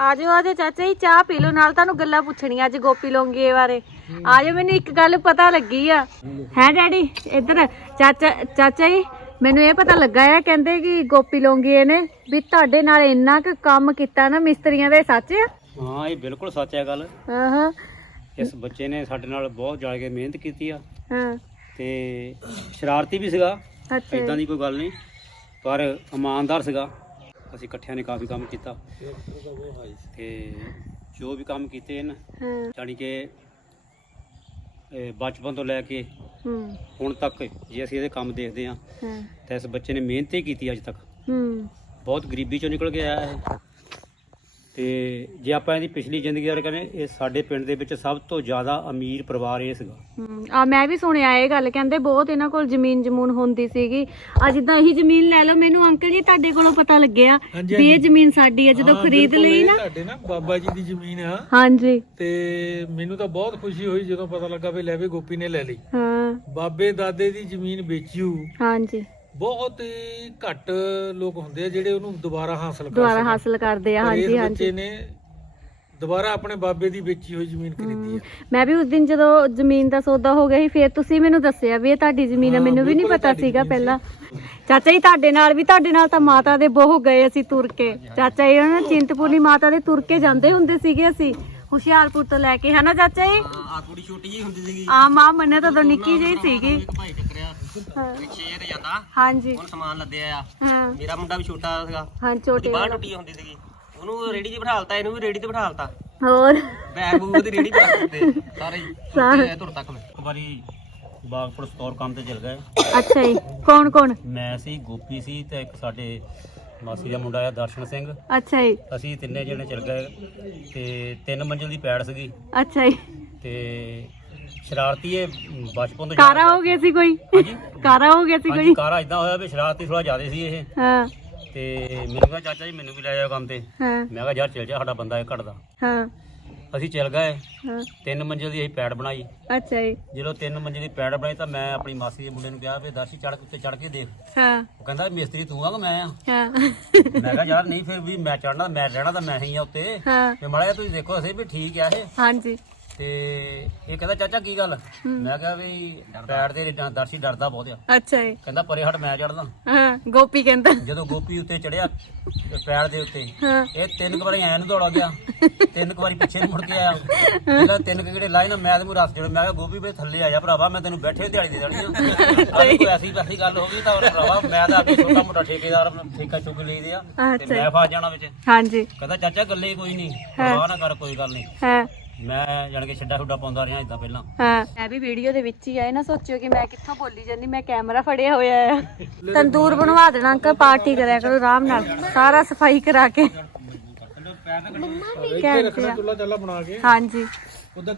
ਆਜੋ ਆਜੋ ਚਾਚਾ ਜੀ ਚਾਹ ਪੀ ਲਓ ਨਾਲ ਤੁਹਾਨੂੰ ਗੱਲਾਂ ਪੁੱਛਣੀਆਂ ਅੱਜ ਗੋਪੀ ਲੋਂਗੇ ਬਾਰੇ। ਆਜੋ ਮੈਨੂੰ ਇੱਕ ਗੱਲ ਪਤਾ ਲੱਗੀ ਆ। ਹੈ ਡੈਡੀ ਇੱਧਰ ਚਾਚਾ ਚਾਚਾ ਜੀ ਮੈਨੂੰ ਇਹ ਪਤਾ ਲੱਗਾ ਆ ਕਹਿੰਦੇ ਕਿ ਗੋਪੀ ਲੋਂਗੇ ਨੇ ਵੀ ਤੁਹਾਡੇ ਨਾਲ ਇੰਨਾ ਕੁ ਕੰਮ ਕੀਤਾ ਨਾ ਮਿਸਤਰੀਆਂ ਦੇ ਸੱਚ ਆ? ਹਾਂ ਇਹ ਬਿਲਕੁਲ ਸੱਚ ਹੈ ਗੱਲ। ਹਾਂ ਇਸ ਬੱਚੇ ਨੇ ਸਾਡੇ ਨਾਲ ਬਹੁਤ ਜਾ ਕੇ ਮਿਹਨਤ ਕੀਤੀ ਆ। ਹਾਂ। ਤੇ ਸ਼ਰਾਰਤੀ ਵੀ ਸੀਗਾ ਅੱਛਾ। ਇਦਾਂ। ਦੀ ਕੋਈ ਗੱਲ ਨਹੀਂ ਪਰ ਇਮਾਨਦਾਰ ਸੀਗਾ। ਅਸੀਂ ਇਕੱਠਿਆਂ ਨੇ ਕਾਫੀ ਕੰਮ ਕੀਤਾ। ਤੇ ਜੋ ਵੀ ਕੰਮ ਕੀਤੇ ਨੇ ਹਾਂ। ਜਾਣੀ ਕਿ ਇਹ ਬਚਪਨ ਤੋਂ ਲੈ ਕੇ ਹੂੰ। ਹੁਣ ਤੱਕ ਜੇ ਅਸੀਂ ਇਹਦੇ ਕੰਮ ਦੇਖਦੇ ਹਾਂ ਹਾਂ। ਤਾਂ ਇਸ ਬੱਚੇ ਨੇ ਮਿਹਨਤ ਹੀ ਕੀਤੀ ਅੱਜ ਤੱਕ। ਹੂੰ। ਬਹੁਤ ਗਰੀਬੀ ਚੋਂ ਨਿਕਲ ਕੇ ਆਇਆ ਹੈ ਤੇ ਜੇ ਆਪਾਂ ਇਹਦੀ ਪਿਛਲੀ ਜ਼ਿੰਦਗੀ ਬਾਰੇ ਕਰੀਏ ਇਹ ਸਾਡੇ ਪਿੰਡ ਦੇ ਵਿੱਚ ਸਭ ਤੋਂ ਜ਼ਿਆਦਾ ਅਮੀਰ ਪਰਿਵਾਰ ਇਹ ਸੀਗਾ। ਆ ਮੈਂ ਵੀ ਸੁਣਿਆ ਇਹ ਗੱਲ ਕਹਿੰਦੇ ਬਹੁਤ ਇਹਨਾਂ ਕੋਲ ਜ਼ਮੀਨ ਜਮੂਨ ਹੁੰਦੀ ਸੀਗੀ। ਆ ਜਿੱਦਾਂ ਇਹੀ ਜ਼ਮੀਨ ਲੈ ਲਓ ਮੈਨੂੰ ਅੰਕਲ ਜੀ ਤੁਹਾਡੇ ਕੋਲੋਂ ਪਤਾ ਲੱਗਿਆ ਹਾਂਜੀ, ਵੀ ਇਹ ਹਾਂਜੀ। ਜ਼ਮੀਨ ਸਾਡੀ ਹੈ ਜਦੋਂ ਹਾਂ, ਖਰੀਦ ਬਿਲਕੁਲ ਲਈ ਇਹ ਨਾ। ਤੁਹਾਡੇ ਨਾ ਬਾਬਾ ਜੀ ਦੀ ਜ਼ਮੀਨ ਆ। ਹਾਂਜੀ। ਤੇ ਮੈਨੂੰ ਤਾਂ ਬਹੁਤ ਖੁਸ਼ੀ ਹੋਈ ਜਦੋਂ ਪਤਾ ਲੱਗਾ ਵੀ ਲੈ ਵੀ ਗੋਪੀ ਨੇ ਲੈ ਲਈ। ਹਾਂ। ਬਾਬੇ ਦਾਦੇ ਦੀ ਜ਼ਮੀਨ ਵੇਚੀ ਹੋਊ। ਹਾਂਜੀ। ਬਹੁਤ ਹੀ ਘੱਟ ਲੋਕ ਹੁੰਦੇ ਆ ਜਿਹੜੇ ਉਹਨੂੰ ਦੁਬਾਰਾ ਹਾਸਲ ਕਰ ਦੁਬਾਰਾ। ਹਾਸਲ ਕਰਦੇ ਆ ਇਸ ਹਾਂਜੀ ਬੱਚੇ ਹਾਂਜੀ। ਨੇ ਦੁਬਾਰਾ ਆਪਣੇ ਬਾਬੇ ਦੀ ਵੇਚੀ ਹੋਈ ਜ਼ਮੀਨ ਖਰੀਦੀ ਆ। ਮੈਂ ਵੀ ਉਸ ਦਿਨ ਜਦੋਂ ਜ਼ਮੀਨ ਦਾ ਸੌਦਾ ਹੋ ਗਿਆ ਸੀ ਫਿਰ ਤੁਸੀਂ ਮੈਨੂੰ ਦੱਸਿਆ ਵੀ ਇਹ ਤੁਹਾਡੀ ਜ਼ਮੀਨ ਹਾਂ, ਮੈਨੂੰ ਵੀ ਨਹੀਂ ਬਿਲਕੁਲ ਪਤਾ ਤੁਹਾਡੀ ਸੀਗਾ ਜ਼ਮੀਨ ਪਹਿਲਾਂ ਚਾਚਾ ਜੀ ਤੁਹਾਡੇ ਨਾਲ ਵੀ ਤੁਹਾਡੇ ਨਾਲ ਤਾਂ ਮਾਤਾ ਦੇ ਬਹੁ ਗਏ ਅਸੀਂ ਤੁਰ ਕੇ। ਚਾਚਾ ਜੀ ਉਹਨਾਂ ਚਿੰਤਪੁਰਨੀ ਮਾਤਾ ਦੇ ਤੁਰ ਕੇ ਜਾਂਦੇ ਹੁੰਦੇ ਸੀਗੇ ਅਸੀਂ ਹੁਸ਼ਿਆਰਪੁਰ ਤੋਂ ਲੈ ਕੇ ਹਨਾ ਚਾਚਾ ਜੀ? ਆ ਕੁੜੀ ਛੋਟੀ ਜੀ ਹੁੰਦੀ ਸੀਗੀ। ਆ ਮਾਂ ਮੰਨੇ ਤਾਂ ਉਦੋਂ ਨਿੱਕੀ ਜਿਹੀ ਸੀਗੀ। ਭਾਈ ਟੱਕਰਿਆ ਹਾਂ, ਪਿੱਛੇ ਤੇ ਜਾਂਦਾ। ਹਾਂਜੀ। ਹੁਣ ਸਮਾਨ ਲੱਦਿਆ ਆ। ਹਾਂ। ਮੇਰਾ ਮੁੰਡਾ ਵੀ ਛੋਟਾ ਸੀਗਾ। ਹਾਂ ਛੋਟੇ ਬਾਹ ਟੁੱਟੀ ਹੁੰਦੀ ਸੀਗੀ। ਉਹਨੂੰ ਰੇੜੀ 'ਚ ਬਿਠਾਲਤਾ ਇਹਨੂੰ ਵੀ ਰੇੜੀ 'ਤੇ ਬਿਠਾਲਤਾ। ਹੋਰ? ਬੈਗ ਬੂਗ ਦੀ ਰੇੜੀ 'ਤੇ ਰੱਖ ਦਿੱਤੇ ਸਾਰੇ ਹੀ। ਸਾਰੇ। ਤੁਰ ਤੱਕ ਮੈਂ। ਇੱਕ ਵਾਰੀ ਬਾਗਪੁਰ ਸਟੋਰ ਕੰਮ ਤੇ ਚਲ ਗਏ। ਅੱਛਾ ਜੀ। ਕੌਣ ਕੌਣ? ਮੈਂ ਸੀ ਗੋਪੀ ਸੀ ਤੇ ਇੱਕ ਸਾਡੇ ਮਾਸੀ ਦਾ ਮੁੰਡਾ ਆ ਦਰਸ਼ਨ ਸਿੰਘ। ਅੱਛਾ ਜੀ। ਅਸੀਂ ਤਿੰਨੇ ਜਣੇ ਚਲ ਗਏ ਤੇ ਤਿੰਨ ਮੰਜ਼ਿਲ ਦੀ ਪੈੜ ਸੀਗੀ। ਅੱਛਾ ਜੀ। ਤੇ ਸ਼ਰਾਰਤੀ ਇਹ ਬਚਪਨ ਤੋਂ ਕਾਰਾ ਹੋ ਗਿਆ ਸੀ ਕੋਈ? ਹਾਂਜੀ। ਕਾਰਾ ਹੋ ਗਿਆ ਸੀ ਹਾਂਜੀ ਕੋਈ? ਕਾਰਾ ਇਦਾਂ ਹੋਇਆ ਵੀ ਸ਼ਰਾਰਤੀ ਥੋੜਾ ਜ਼ਿਆਦਾ ਸੀ ਇਹ। ਹਾਂ। ਤੇ ਮੈਨੂੰ ਕਿਹਾ ਚਾਚਾ ਜੀ ਮੈਨੂੰ ਵੀ ਲੈ ਜਾਓ ਕੰਮ ਤੇ। ਹਾਂ। ਮੈਂ ਕਿਹਾ ਯਾਰ ਚੱਲ ਜਾ ਸਾਡਾ ਬੰਦਾ ਇਹ ਘਟਦਾ। ਹਾਂ। ਅਸੀਂ ਚੱਲ ਗਏ। ਹਾਂ। ਤਿੰਨ ਮੰਜ਼ਿਲ ਦੀ ਅਸੀਂ ਪੈੜ ਬਣਾਈ। ਅੱਛਾ ਜੀ। ਜਦੋਂ ਤਿੰਨ ਮੰਜ਼ਿਲ ਦੀ ਪੈੜ ਬਣਾਈ ਤਾਂ ਮੈਂ ਆਪਣੀ ਮਾਸੀ ਦੇ ਮੁੰਡੇ ਨੂੰ ਕਿਹਾ ਵੀ ਦਰਸ਼ੀ ਚੜ ਉੱਤੇ ਚੜ ਕੇ ਦੇਖ। ਹਾਂ। ਉਹ ਕਹਿੰਦਾ ਮਿਸਤਰੀ ਤੂੰ ਆ ਕਿ ਮੈਂ ਆ? ਹਾਂ। ਮੈਂ ਕਿਹਾ ਯਾਰ ਨਹੀਂ ਫਿਰ ਵੀ ਮੈਂ ਚੜਨਾ ਮੈਂ ਰਹਿਣਾ ਤਾਂ ਮੈਂ ਹੀ ਆ ਉੱਤੇ। ਹਾਂ। ਤੇ ਮੜਾ ਤੁਸੀਂ ਦੇਖੋ ਅਸੀਂ ਵੀ ਠੀਕ ਆ ਇਹ। ਹਾਂਜੀ। ਤੇ ਇਹ ਕਹਿੰਦਾ ਚਾਚਾ ਕੀ ਗੱਲ? ਮੈਂ ਕਿਹਾ ਵੀ ਪੈੜ ਦੇ ਦਰਸ਼ੀ ਡਰਦਾ ਬਹੁਤ ਆ। ਅੱਛਾ ਜੀ। ਕਹਿੰਦਾ ਪਰੇ ਹਟ ਮੈਂ ਚੜਦਾ ਹਾਂ ਗੋਪੀ ਕਹਿੰਦਾ। ਜਦੋਂ ਗੋਪੀ ਉੱਤੇ ਚੜਿਆ ਪੈੜ ਦੇ ਉੱਤੇ ਇਹ ਤਿੰਨ ਕੁ ਵਾਰੀ ਐਂ ਨੂੰ ਦੌੜਾ ਗਿਆ ਤਿੰਨ ਕੁ ਵਾਰੀ ਪਿੱਛੇ ਨੂੰ ਮੁੜ ਕੇ ਆਇਆ। ਪਹਿਲਾਂ ਤਿੰਨ ਕੁ ਕਿਹੜੇ ਲਾਏ ਨਾ ਮੈਂ ਤੇ ਮੂੰਹ ਰਸ ਜੜ ਮੈਂ ਕਿਹਾ ਗੋਪੀ ਵੇ ਥੱਲੇ ਆ ਜਾ ਭਰਾਵਾ ਮੈਂ ਤੈਨੂੰ ਬੈਠੇ ਦਿਹਾੜੀ ਦੇ ਦੇਣੀ ਆ। ਅੱਜ ਕੋਈ ਐਸੀ ਵੈਸੀ ਗੱਲ ਹੋ ਗਈ ਤਾਂ ਭਰਾਵਾ ਮੈਂ ਤਾਂ ਅੱਗੇ ਛੋਟਾ ਮੋਟਾ ਠੇਕੇਦਾਰ ਠੇਕਾ ਚੁੱਕ ਲਈਦੇ ਆ ਤੇ ਮੈਂ ਫਸ ਜਾਣਾ ਵਿੱਚ। ਹਾਂਜੀ। ਕਹਿੰਦਾ ਚਾਚਾ ਗੱਲੇ ਕੋਈ ਨਹੀਂ ਪਰਵਾਹ ਨਾ ਕਰ ਕੋਈ ਗੱਲ ਨਹੀਂ। ਹਾਂ। ਮੈਂ ਜਾਣ ਕੇ ਛੱਡਾ ਛੁੱਡਾ ਪਾਉਂਦਾ ਰਿਹਾ ਇਦਾਂ ਪਹਿਲਾਂ। ਹਾਂ। ਮੈਂ ਵੀ ਵੀਡੀਓ ਦੇ ਵਿੱਚ ਹੀ ਆਏ ਨਾ ਸੋਚਿਓ ਕਿ ਮੈਂ ਕਿੱਥੋਂ ਬੋਲੀ ਜਾਂਦੀ ਮੈਂ ਕੈਮਰਾ ਫੜਿਆ ਹੋਇਆ ਆ। ਤੰਦੂਰ ਬਣਵਾ ਦੇਣਾ ਅੰਕਲ ਪਾਰਟੀ ਕਰਿਆ ਕਰੋ ਆਰਾਮ ਨਾਲ ਸਾਰਾ ਸਫ਼ਾਈ ਕਰਾ ਕੇ। ਇੱਥੇ ਘੈਂਟ ਰੱਖਣਾ ਆ। ਚੁੱਲਾ ਚੱਲਾ ਬਣਾ ਕੇ। ਹਾਂਜੀ।